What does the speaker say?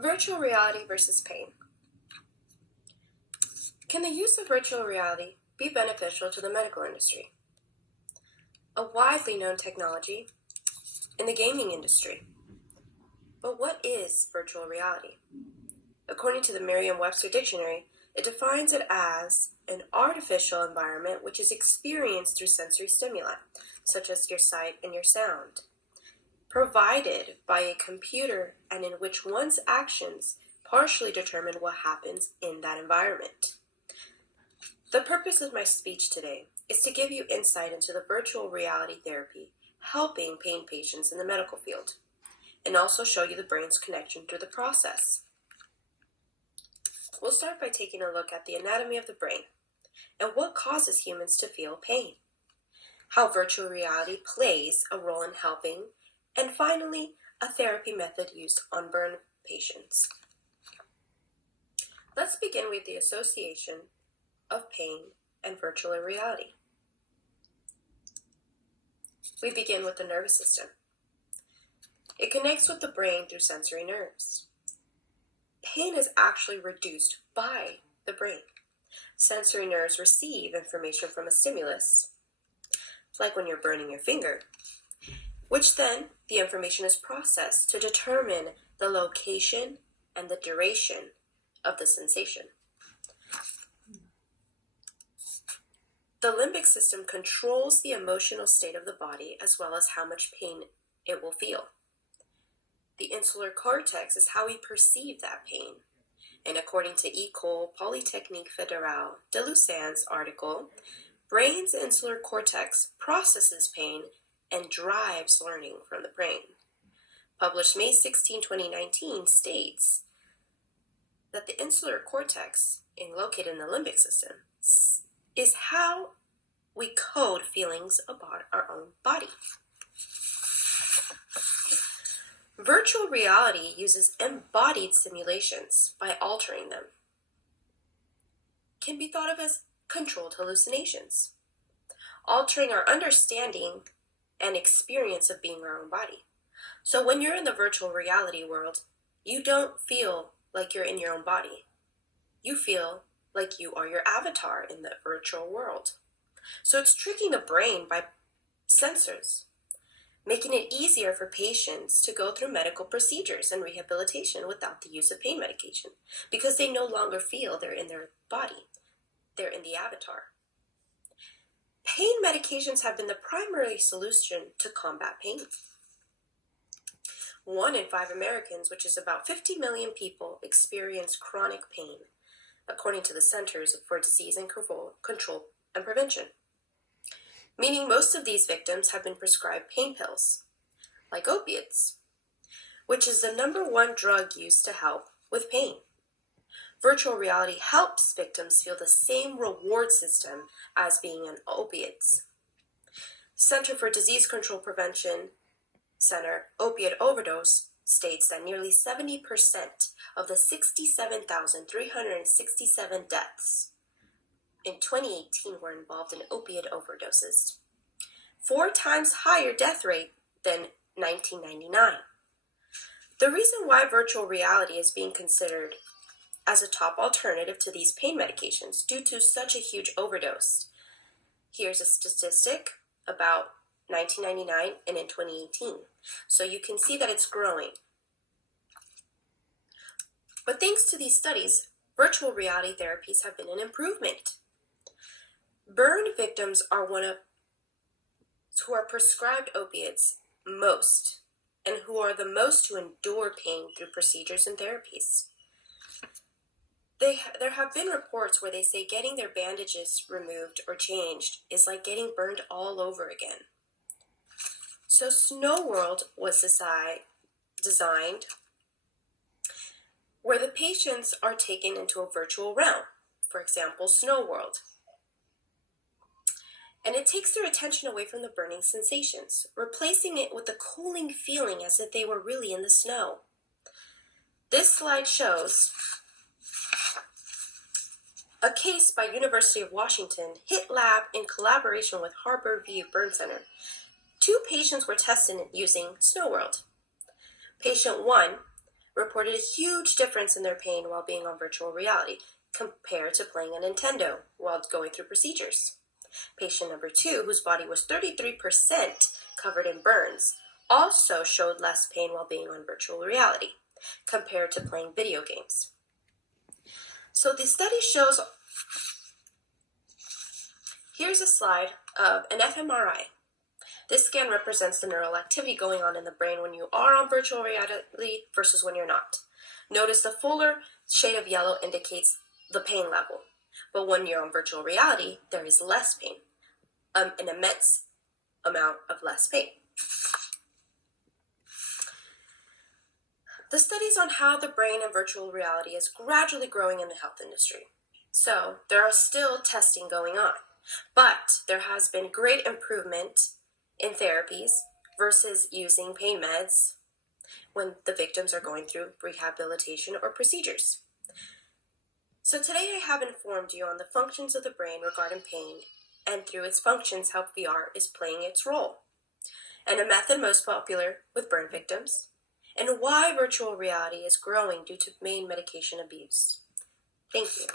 Virtual reality versus pain. Can the use of virtual reality be beneficial to the medical industry? A widely known technology in the gaming industry. But what is virtual reality? According to the Merriam-Webster Dictionary, it defines it as an artificial environment which is experienced through sensory stimuli, such as your sight and your sound, provided by a computer and in which one's actions partially determine what happens in that environment. The purpose of my speech today is to give you insight into the virtual reality therapy helping pain patients in the medical field, and also show you the brain's connection through the process. We'll start by taking a look at the anatomy of the brain and what causes humans to feel pain, how virtual reality plays a role in helping, and finally, a therapy method used on burn patients. Let's begin with the association of pain and virtual reality. We begin with the nervous system. It connects with the brain through sensory nerves. Pain is actually reduced by the brain. Sensory nerves receive information from a stimulus, like when you're burning your finger, which then the information is processed to determine the location and the duration of the sensation. The limbic system controls the emotional state of the body as well as how much pain it will feel. The insular cortex is how we perceive that pain. And according to École Polytechnique Fédérale de Lausanne's article, brain's insular cortex processes pain and drives learning from the brain. Published May 16, 2019, states that the insular cortex, located in the limbic system, is how we code feelings about our own body. Virtual reality uses embodied simulations by altering them. Can be thought of as controlled hallucinations, altering our understanding and experience of being our own body. So when you're in the virtual reality world, you don't feel like you're in your own body. You feel like you are your avatar in the virtual world. So it's tricking the brain by sensors, making it easier for patients to go through medical procedures and rehabilitation without the use of pain medication, because they no longer feel they're in their body. They're in the avatar. Pain medications have been the primary solution to combat pain. 1 in 5 Americans, which is about 50 million people, experience chronic pain, according to the Centers for Disease and Control and Prevention. Meaning most of these victims have been prescribed pain pills, like opiates, which is the #1 drug used to help with pain. Virtual reality helps victims feel the same reward system as being on opiates. Center for Disease Control Prevention Center Opiate Overdose states that nearly 70% of the 67,367 deaths in 2018 were involved in opiate overdoses, 4 times higher death rate than 1999. The reason why virtual reality is being considered as a top alternative to these pain medications due to such a huge overdose. Here's a statistic about 1999 and in 2018. So you can see that it's growing. But thanks to these studies, virtual reality therapies have been an improvement. Burn victims are who are prescribed opiates most, and who are the most to endure pain through procedures and therapies. There have been reports where they say getting their bandages removed or changed is like getting burned all over again. So Snow World was designed where the patients are taken into a virtual realm, for example, Snow World. And it takes their attention away from the burning sensations, replacing it with the cooling feeling as if they were really in the snow. This slide shows a case by University of Washington HIT Lab in collaboration with Harbor View Burn Center. 2 patients were tested using Snow World. Patient 1 reported a huge difference in their pain while being on virtual reality compared to playing a Nintendo while going through procedures. Patient number 2, whose body was 33% covered in burns, also showed less pain while being on virtual reality compared to playing video games. So the study shows, here's a slide of an fMRI. This scan represents the neural activity going on in the brain when you are on virtual reality versus when you're not. Notice the fuller shade of yellow indicates the pain level, but when you're on virtual reality, there is less pain, an immense amount of less pain. The studies on how the brain in virtual reality is gradually growing in the health industry. So there are still testing going on, but there has been great improvement in therapies versus using pain meds when the victims are going through rehabilitation or procedures. So today I have informed you on the functions of the brain regarding pain, and through its functions how VR is playing its role, and a method most popular with burn victims, and why virtual reality is growing due to main medication abuse. Thank you.